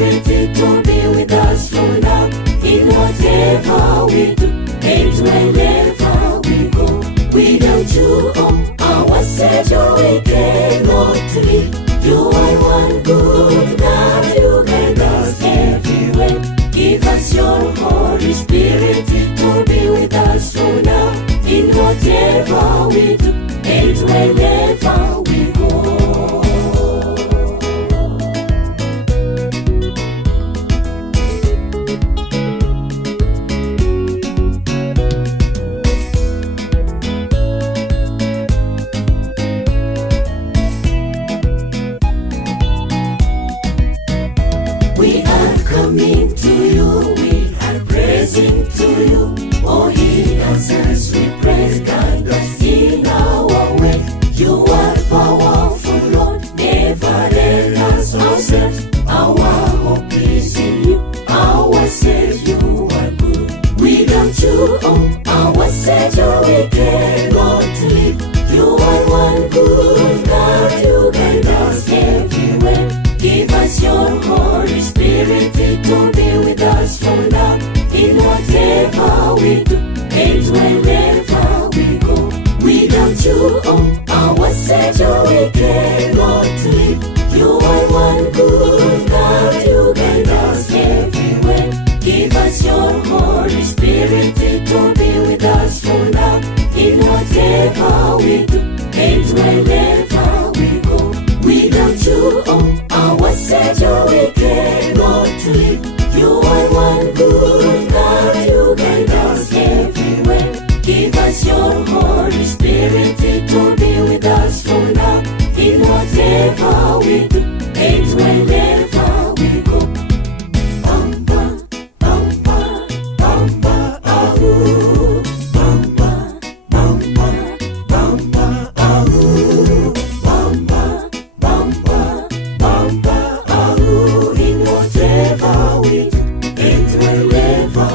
Spirit, it will be with us from now, in whatever we do, and wherever we go. Without you on our Savior, we cannot live. You are one good God, you guide us everywhere. Give us your Holy Spirit, it will be with us from now, in whatever we do, and wherever we go. We are coming to you, we are praising to you. Oh, He answers, we praise God, that's in our way. You are powerful, Lord, never let us ourselves. Our hope is in you, our Savior, you are good. Without you, oh, our Savior, we cannot live. You are one good God, you guide us everywhere. Give us your Holy Spirit, it will be with us from now, in whatever we do, and wherever we go. Without you, oh, our Savior, we cannot live. You are one good God, you guide us everywhere. Give us your Holy Spirit, it will be with us from now, in whatever we do, and wherever we go. Without you, oh, our Savior, we cannot live. You are one good God, you guide us everywhere. Give us your Holy Spirit, it will be with us from now, in whatever we do, and wherever we go. Bamba, bamba, bamba, ahoo. Bamba, bamba, bamba, ahoo. Bamba, bamba, bamba, ahoo. In whatever we do, and wherever